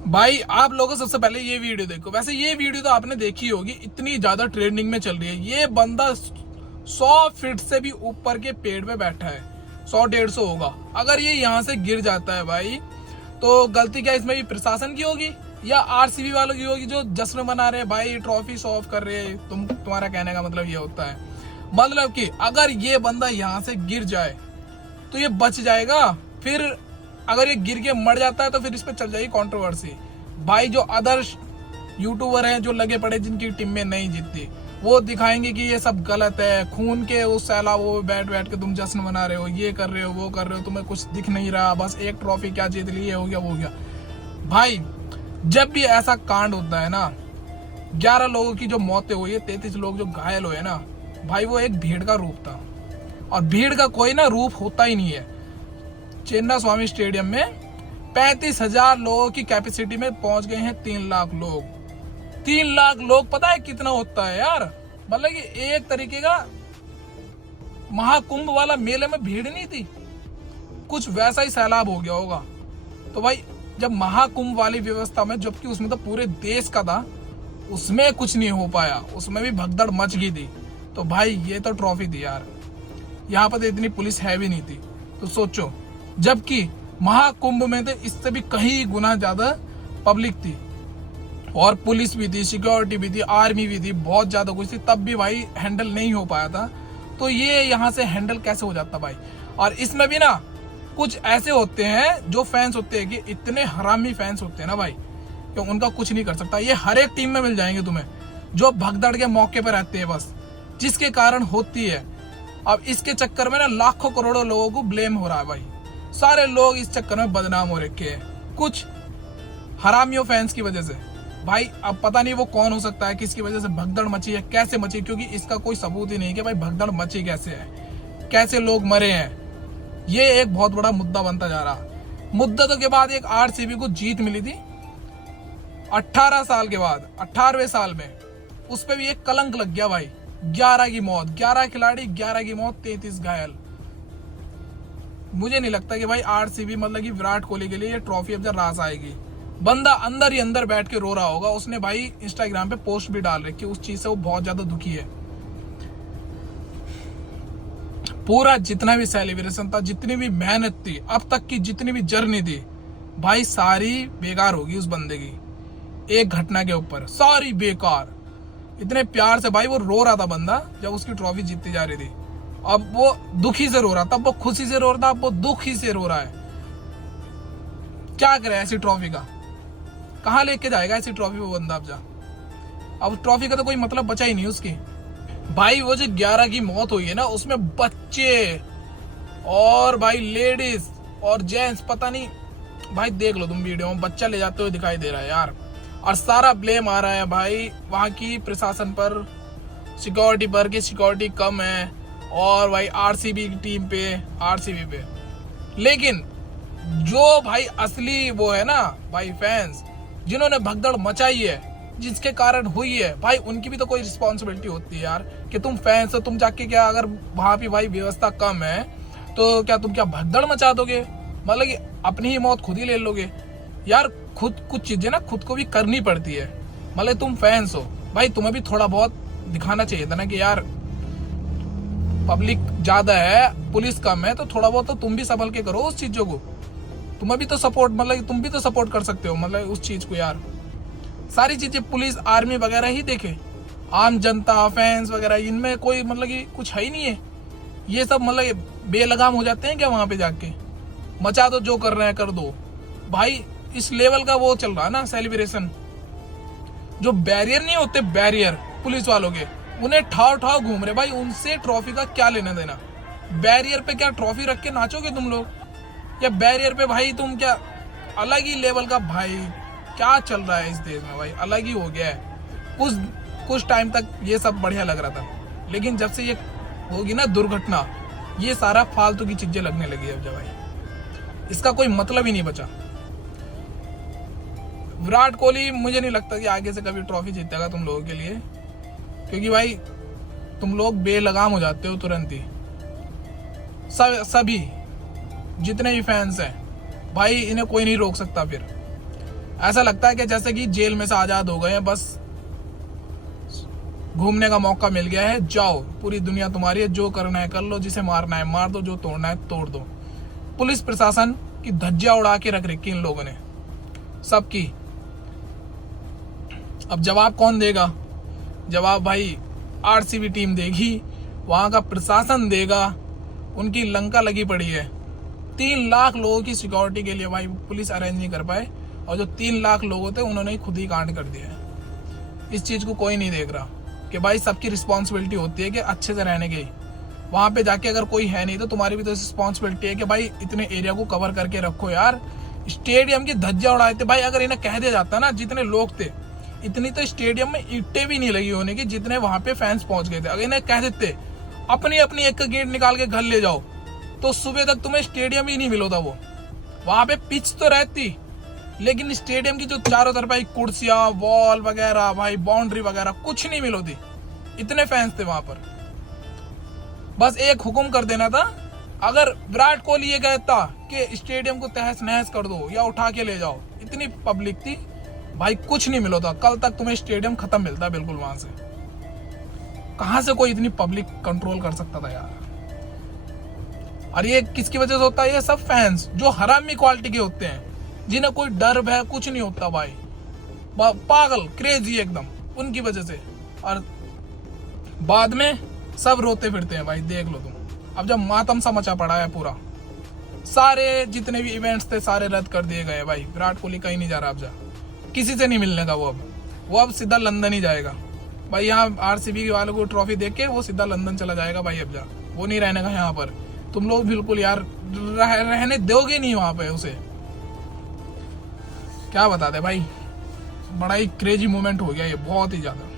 भाई आप लोगों सबसे पहले ये वीडियो देखो। वैसे ये वीडियो तो आपने देखी होगी, इतनी ज्यादा ट्रेंडिंग में चल रही है। ये बंदा 100 फीट से भी ऊपर के पेड़ पे बैठा है, 100-150 होगा। अगर ये यहाँ से गिर जाता है भाई, तो गलती क्या इसमें भी प्रशासन की होगी या आरसीबी वालों की होगी, जो जश्न मना रहे हैं भाई, ट्रॉफी शो ऑफ कर रहे हैं। तुम्हारा कहने का मतलब ये होता है, मतलब कि अगर ये बंदा यहाँ से गिर जाए तो ये बच जाएगा। फिर अगर ये गिर के मर जाता है तो फिर इस पे चल जाएगी कंट्रोवर्सी। भाई जो अदर्स यूट्यूबर हैं जो लगे पड़े, जिनकी टीम में नहीं जीतती, वो दिखाएंगे कि ये सब गलत है। खून के उस सैलाब में बैठ बैठ के तुम जश्न मना रहे हो, ये कर रहे हो, वो कर रहे हो, तुम्हें कुछ दिख नहीं रहा, बस एक ट्रॉफी क्या जीत ली, ये हो गया वो हो गया। भाई जब भी ऐसा कांड होता है ना, 11 लोगों की जो मौतें हुई है, 33 लोग जो घायल हुए ना, भाई वो एक भीड़ का रूप था। और भीड़ का कोई ना रूप होता ही नहीं है। चेन्नई स्वामी स्टेडियम में 35,000 लोगों की कैपेसिटी में पहुंच गए हैं 3 लाख लोग। 3 लाख लोग पता है कितना होता है यार? मतलब कि एक तरीके का महाकुंभ वाला मेले में भीड़ नहीं थी, कुछ वैसा ही सैलाब हो गया होगा। तो भाई जब महाकुंभ वाली व्यवस्था में, जबकि उसमें तो पूरे देश का था, उसमें कुछ नहीं हो पाया, उसमें भी भगदड़ मच गई थी। तो भाई ये तो ट्रॉफी थी यार, यहाँ पर तो इतनी पुलिस है भी नहीं थी। तो सोचो, जबकि महाकुंभ में तो इससे भी कहीं गुना ज्यादा पब्लिक थी, और पुलिस भी थी, सिक्योरिटी भी थी, आर्मी भी थी, बहुत ज्यादा कुछ थी, तब भी भाई हैंडल नहीं हो पाया था। तो ये यहाँ से हैंडल कैसे हो जाता भाई? और इसमें भी ना कुछ ऐसे होते हैं जो फैंस होते हैं, कि इतने हरामी फैंस होते हैं ना भाई, कि उनका कुछ नहीं कर सकता। ये हर एक टीम में मिल जाएंगे तुम्हें, जो भगदड़ के मौके पर रहते हैं बस, जिसके कारण होती है। अब इसके चक्कर में ना लाखों करोड़ों लोगों को ब्लेम हो रहा है भाई। सारे लोग इस चक्कर में बदनाम हो रखे हैं, कुछ हरामियों फैंस की वजह से। भाई अब पता नहीं वो कौन हो सकता है, किसकी वजह से भगदड़ मची है, कैसे मची, क्योंकि इसका कोई सबूत ही नहीं कि भाई भगदड़ मची कैसे है, कैसे लोग मरे हैं। ये एक बहुत बड़ा मुद्दा बनता जा रहा। मुद्दतों के बाद एक आरसीबी को जीत मिली थी 18 साल के बाद, 18वें साल में, उस पर भी एक कलंक लग गया भाई। 11 की मौत, 11 खिलाड़ी, 11 की मौत, 33 घायल। मुझे नहीं लगता कि भाई आरसीबी, मतलब कि विराट कोहली के लिए ये ट्रॉफी अब जब रास आएगी। बंदा अंदर ही अंदर बैठ के रो रहा होगा। उसने भाई इंस्टाग्राम पे पोस्ट भी डाल रखी, उस चीज से वो बहुत ज्यादा दुखी है। पूरा जितना भी सेलिब्रेशन था, जितनी भी मेहनत थी, अब तक की जितनी भी जर्नी थी भाई, सारी बेकार होगी उस बंदे की एक घटना के ऊपर, सारी बेकार। इतने प्यार से भाई वो रो रहा था बंदा जब उसकी ट्रॉफी जीतती जा रही थी। अब वो दुखी से रो रहा था, अब वो खुशी से रो रहा था, अब वो दुखी से रो रहा है। क्या करे ऐसी ट्रॉफी का? कहाँ लेके जाएगा ऐसी ट्रॉफी वो बंदा? अब जा, अब ट्रॉफी का तो कोई मतलब बचा ही नहीं उसकी। भाई वो जो 11 की मौत हुई है ना, उसमें बच्चे और भाई लेडीज और जेंट्स, पता नहीं भाई, देख लो तुम वीडियो में, बच्चा ले जाते हुए दिखाई दे रहा है यार। और सारा ब्लेम आ रहा है भाई वहां की प्रशासन पर, सिक्योरिटी पर, कि सिक्योरिटी कम है, और भाई आरसीबी की टीम पे, आरसीबी पे। लेकिन जो भाई असली वो है ना भाई फैंस, जिन्होंने भगदड़ मचाई है, जिसके कारण हुई है भाई, उनकी भी तो कोई रिस्पॉन्सिबिलिटी होती है यार, कि तुम फैंस हो, तुम जाके क्या, अगर वहां पे भाई व्यवस्था कम है तो क्या तुम क्या भगदड़ मचा दोगे? मतलब कि अपनी ही मौत खुद ही ले लोगे यार। खुद कुछ चीजें ना खुद को भी करनी पड़ती है। मतलब तुम फैंस हो भाई, तुम्हें भी थोड़ा बहुत दिखाना चाहिए था ना, कि यार पब्लिक ज्यादा है, पुलिस कम है, तो थोड़ा बहुत तो तुम भी संभल के करो उस चीजों को। तुम्हें भी तो सपोर्ट, मतलब तुम भी तो सपोर्ट कर सकते हो, मतलब उस चीज को यार। सारी चीजें पुलिस, आर्मी वगैरह ही देखे, आम जनता, फैंस वगैरह, इनमें कोई मतलब कि कुछ है ही नहीं है। ये सब मतलब बेलगाम हो जाते हैं क्या वहां पे जाके? मचा दो, जो कर रहे हैं कर दो भाई। इस लेवल का वो चल रहा है ना सेलिब्रेशन। जो बैरियर नहीं होते, बैरियर पुलिस वालों के, उन्हें ठाव ठाव घूम रहे भाई। उनसे ट्रॉफी का क्या लेना देना? बैरियर पे क्या ट्रॉफी रख के नाचोगे तुम लोग? या बैरियर पे भाई तुम क्या, अलग ही लेवल का भाई क्या चल रहा है इस देश में भाई, अलग ही हो गया है। कुछ टाइम तक ये सब बढ़िया लग रहा था, लेकिन जब से ये होगी ना दुर्घटना, ये सारा फालतू की चीजें लगने लगी अब जब भाई, इसका कोई मतलब ही नहीं बचा। विराट कोहली मुझे नहीं लगता कि आगे से कभी ट्रॉफी जीतेगा तुम लोगों के लिए, क्योंकि भाई तुम लोग बेलगाम हो जाते हो तुरंत ही। सभी जितने भी फैंस हैं भाई, इन्हें कोई नहीं रोक सकता। फिर ऐसा लगता है कि जैसे कि जेल में से आजाद हो गए हैं, बस घूमने का मौका मिल गया है, जाओ पूरी दुनिया तुम्हारी है, जो करना है कर लो, जिसे मारना है मार दो, जो तोड़ना है तोड़ दो। पुलिस प्रशासन की धज्जियां उड़ा के रख रखी इन लोगों ने सबकी। अब जवाब कौन देगा? जवाब भाई आरसीबी टीम देगी, वहां का प्रशासन देगा। उनकी लंका लगी पड़ी है। 3 लाख लोगों की सिक्योरिटी के लिए भाई पुलिस अरेंज नहीं कर पाए, और जो 3 लाख लोग थे उन्होंने खुद ही कांड कर दिया है। इस चीज को कोई नहीं देख रहा कि भाई सबकी रिस्पॉन्सिबिलिटी होती है कि अच्छे से रहने की। वहां पे जाके अगर कोई है नहीं तो तुम्हारी भी तो रिस्पॉन्सिबिलिटी है कि भाई इतने एरिया को कवर करके रखो यार। स्टेडियम की धज्जियां उड़ाए थे भाई। अगर इन्हें कह दिया जाता ना, जितने लोग थे, इतनी तो स्टेडियम में ईंटें भी नहीं लगी होने की जितने वहां पे फैंस पहुंच गए थे। अगर इन्हें कह देते अपनी अपनी एक गेट निकाल के घर ले जाओ, तो सुबह तक तुम्हें स्टेडियम ही नहीं मिलोता। वो वहां पे पिच तो रहती, लेकिन स्टेडियम की जो चारों तरफ भाई कुर्सियां, वॉल वगैरह, भाई बाउंड्री वगैरह कुछ नहीं मिलोती। इतने फैंस थे वहां पर। बस एक हुक्म कर देना था, अगर विराट कोहली ये कहता कि स्टेडियम को तहस नहस कर दो या उठा के ले जाओ, इतनी पब्लिक थी भाई, कुछ नहीं मिलोता। कल तक तुम्हें स्टेडियम खत्म मिलता बिल्कुल वहां से। कहां से कोई इतनी पब्लिक कंट्रोल कर सकता था यार? और ये किसकी वजह से होता है? ये सब फैंस जो हरामी क्वालिटी के होते हैं, जिन्हें कोई डर भय कुछ नहीं होता भाई, पागल क्रेजी एकदम, उनकी वजह से। और बाद में सब रोते फिरते हैं भाई, देख लो तुम। अब जब मातम सा मचा पड़ा है पूरा, सारे जितने भी इवेंट्स थे सारे रद्द कर दिए गए भाई। विराट कोहली कहीं नहीं जा रहा, अब जा किसी से नहीं मिलने का। वो अब सीधा लंदन ही जाएगा भाई। यहाँ आरसीबी वालों को ट्रॉफी देख के वो सीधा लंदन चला जाएगा भाई। अब जा, वो नहीं रहने का यहाँ पर। तुम लोग बिल्कुल यार रहने दोगे नहीं वहां पे उसे। क्या बता दे भाई, बड़ा ही क्रेजी मोमेंट हो गया ये, बहुत ही ज्यादा।